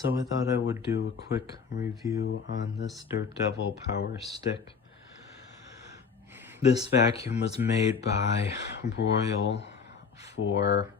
So I thought I would do a quick review on this Dirt Devil Power Stick. This vacuum was made by Royal for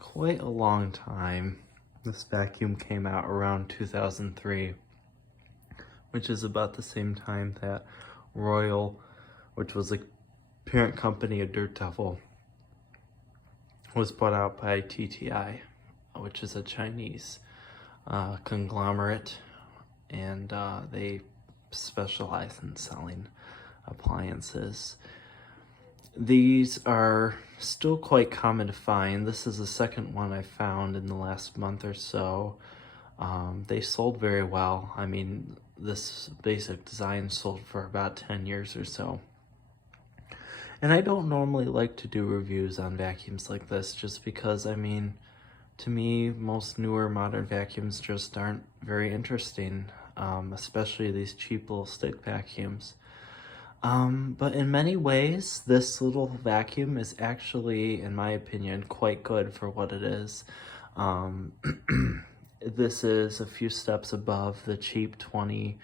quite a long time. This vacuum came out around 2003, which is about the same time that Royal, which was the parent company of Dirt Devil, was bought out by TTI, which is a Chinese conglomerate, and they specialize in selling appliances. These are still quite common to find. This is the second one I found in the last month or so. They sold very well. I mean, this basic design sold for about 10 years or so. And I don't normally like to do reviews on vacuums like this just because, I mean, to me, most newer modern vacuums just aren't very interesting, especially these cheap little stick vacuums. But in many ways, this little vacuum is actually, in my opinion, quite good for what it is. This is a few steps above the cheap $20,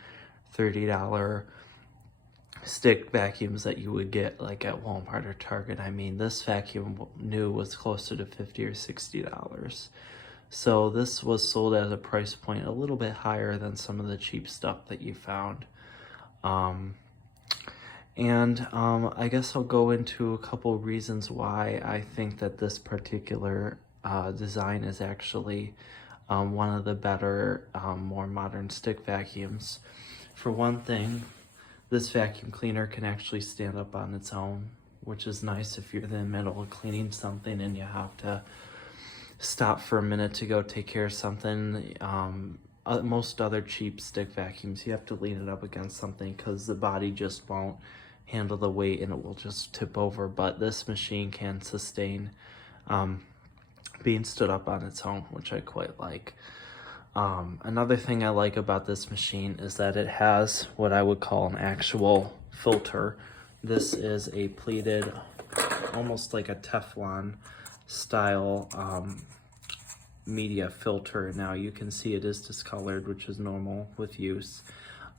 $30 stick vacuums that you would get like at Walmart or Target. I mean, this vacuum new was closer to $50 or $60. So this was sold at a price point a little bit higher than some of the cheap stuff that you found. I guess I'll go into a couple reasons why I think that this particular design is actually one of the better, more modern stick vacuums. For one thing, this vacuum cleaner can actually stand up on its own, which is nice if you're in the middle of cleaning something and you have to stop for a minute to go take care of something. Most other cheap stick vacuums, you have to lean it up against something because the body just won't handle the weight and it will just tip over. But this machine can sustain being stood up on its own, which I quite like. Another thing I like about this machine is that it has what I would call an actual filter. This is a pleated, almost like a Teflon style media filter. Now you can see it is discolored, which is normal with use.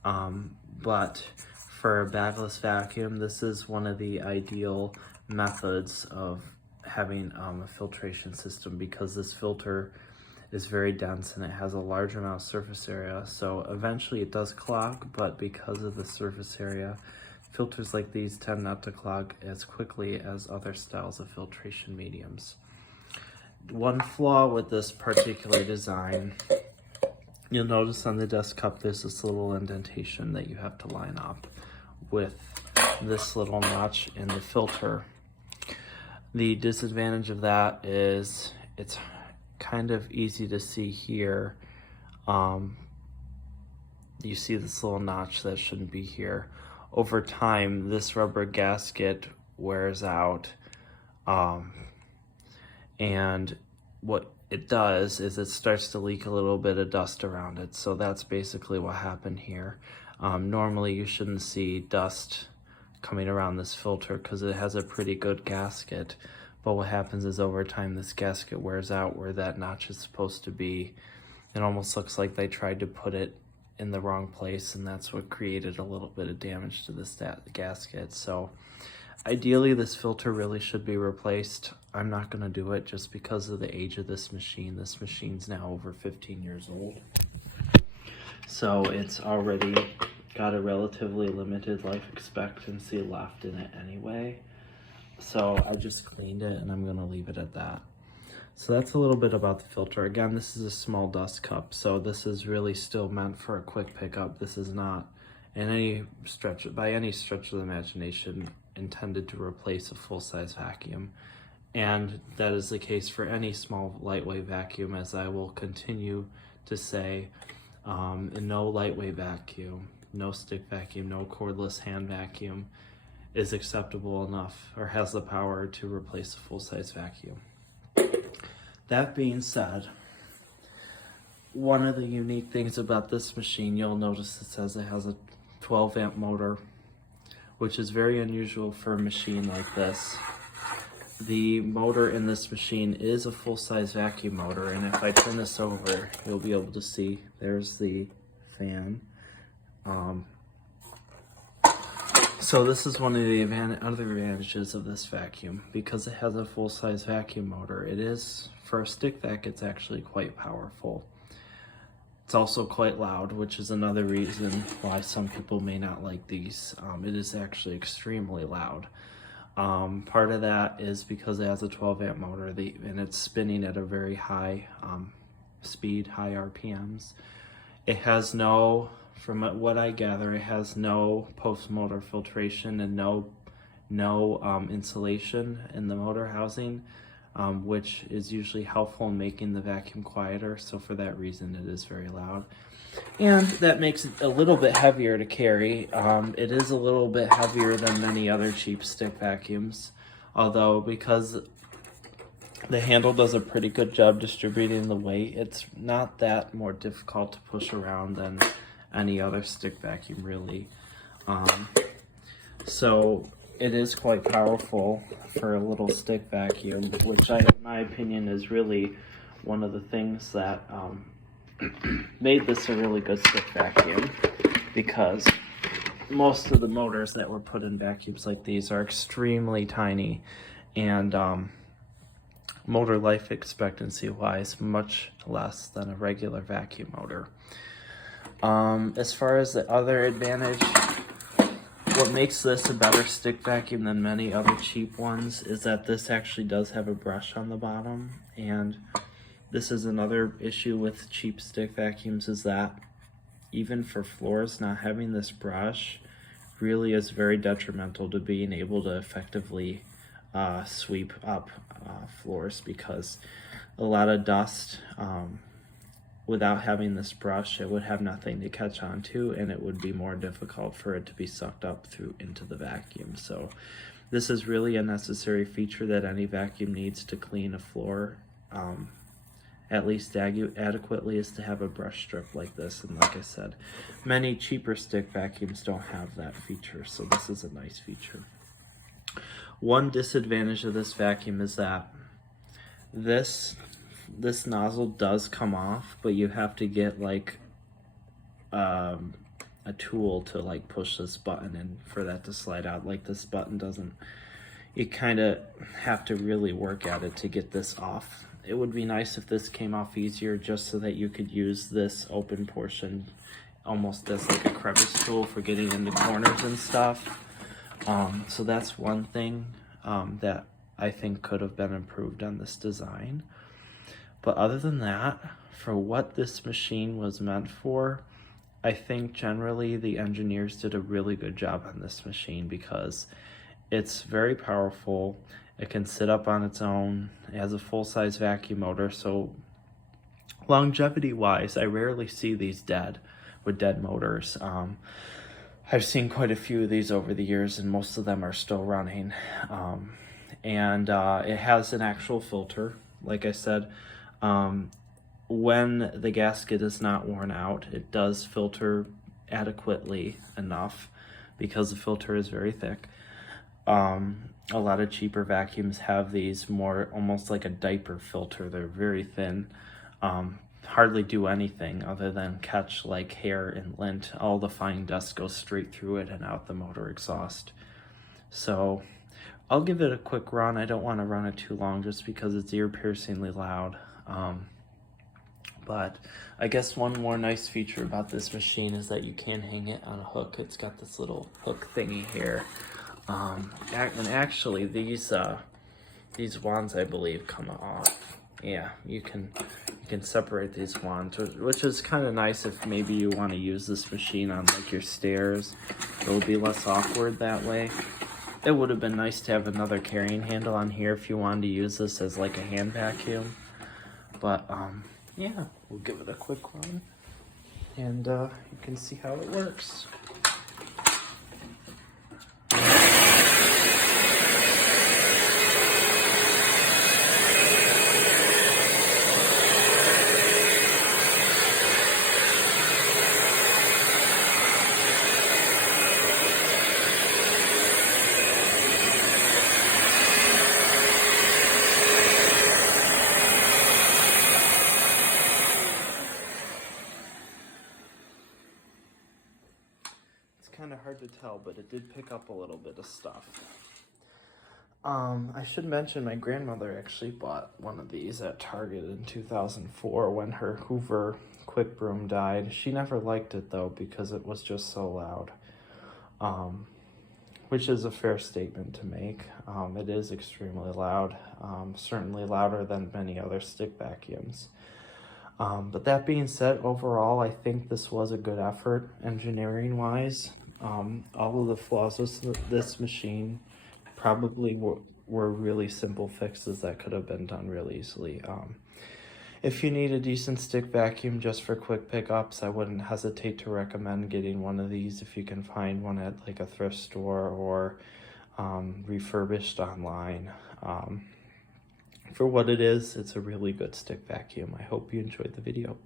But for a bagless vacuum, this is one of the ideal methods of having a filtration system, because this filter is very dense and it has a large amount of surface area. So eventually it does clog, but because of the surface area, filters like these tend not to clog as quickly as other styles of filtration mediums. One flaw with this particular design, you'll notice on the dust cup there's this little indentation that you have to line up with this little notch in the filter. The disadvantage of that is it's kind of easy to see here. You see this little notch that shouldn't be here. Over time, this rubber gasket wears out, and what it does is it starts to leak a little bit of dust around it. So that's basically what happened here. Normally you shouldn't see dust coming around this filter because it has a pretty good gasket, but what happens is over time this gasket wears out where that notch is supposed to be. It almost looks like they tried to put it in the wrong place, and that's what created a little bit of damage to this gasket. So ideally this filter really should be replaced. I'm not going to do it just because of the age of this machine. This machine's now over 15 years old, so it's already got a relatively limited life expectancy left in it anyway. So I just cleaned it and I'm going to leave it at that. So that's a little bit about the filter. Again, this is a small dust cup, so this is really still meant for a quick pickup. This is not in any stretch, by any stretch of the imagination, intended to replace a full-size vacuum. And that is the case for any small lightweight vacuum, as I will continue to say. No lightweight vacuum, no stick vacuum, no cordless hand vacuum is acceptable enough or has the power to replace a full-size vacuum. That being said, one of the unique things about this machine, you'll notice it says it has a 12 amp motor, which is very unusual for a machine like this. the motor in this machine is a full-size vacuum motor, and if I turn this over, you'll be able to see there's the fan. So this is one of the other advantages of this vacuum. Because it has a full-size vacuum motor, it is, for a stick vac, it's actually quite powerful. It's also quite loud, which is another reason why some people may not like these. It is actually extremely loud. Part of that is because it has a 12 amp motor and it's spinning at a very high speed, high RPMs. It has no, from what I gather, it has no post-motor filtration and no insulation in the motor housing, which is usually helpful in making the vacuum quieter. So for that reason, it is very loud. And that makes it a little bit heavier to carry. It is a little bit heavier than many other cheap stick vacuums, although because the handle does a pretty good job distributing the weight, it's not that more difficult to push around than any other stick vacuum, really. So it is quite powerful for a little stick vacuum, which in my opinion is really one of the things that made this a really good stick vacuum, because most of the motors that were put in vacuums like these are extremely tiny, and motor life expectancy wise much less than a regular vacuum motor. As far as the other advantage, what makes this a better stick vacuum than many other cheap ones is that this actually does have a brush on the bottom. And this is another issue with cheap stick vacuums, is that even for floors, not having this brush really is very detrimental to being able to effectively sweep up floors, because a lot of dust, without having this brush, it would have nothing to catch on to, and it would be more difficult for it to be sucked up into the vacuum. So this is really a necessary feature that any vacuum needs to clean a floor, at least adequately, is to have a brush strip like this. And like I said, many cheaper stick vacuums don't have that feature, so this is a nice feature. One disadvantage of this vacuum is that this nozzle does come off, but you have to get like a tool to like push this button in for that to slide out. Like this button doesn't, you kind of have to really work at it to get this off. It would be nice if this came off easier, just so that you could use this open portion almost as like a crevice tool for getting into corners and stuff. So that's one thing that I think could have been improved on this design. But other than that, for what this machine was meant for, I think generally the engineers did a really good job on this machine, because it's very powerful. It can sit up on its own. It has a full-size vacuum motor, so longevity-wise, I rarely see these dead motors. I've seen quite a few of these over the years, and most of them are still running. It has an actual filter, like I said. When the gasket is not worn out, it does filter adequately enough, because the filter is very thick. A lot of cheaper vacuums have these more almost like a diaper filter. They're very thin, hardly do anything other than catch like hair and lint. All the fine dust goes straight through it and out the motor exhaust. So I'll give it a quick run. I don't want to run it too long just because it's ear-piercingly loud. But I guess one more nice feature about this machine is that you can hang it on a hook. It's got this little hook thingy here. And actually these wands, I believe, come off. Yeah, you can separate these wands, which is kind of nice if maybe you want to use this machine on like your stairs. It'll be less awkward that way. It would have been nice to have another carrying handle on here if you wanted to use this as like a hand vacuum. But yeah, we'll give it a quick run, and you can see how it works. of hard to tell, but it did pick up a little bit of stuff. I should mention my grandmother actually bought one of these at Target in 2004 when her Hoover Quick Broom died. She never liked it though because it was just so loud, which is a fair statement to make. It is extremely loud, certainly louder than many other stick vacuums. But that being said, overall, I think this was a good effort engineering-wise. All of the flaws with this machine probably were really simple fixes that could have been done really easily. If you need a decent stick vacuum just for quick pickups, I wouldn't hesitate to recommend getting one of these if you can find one at like a thrift store or refurbished online. For what it is, it's a really good stick vacuum. I hope you enjoyed the video.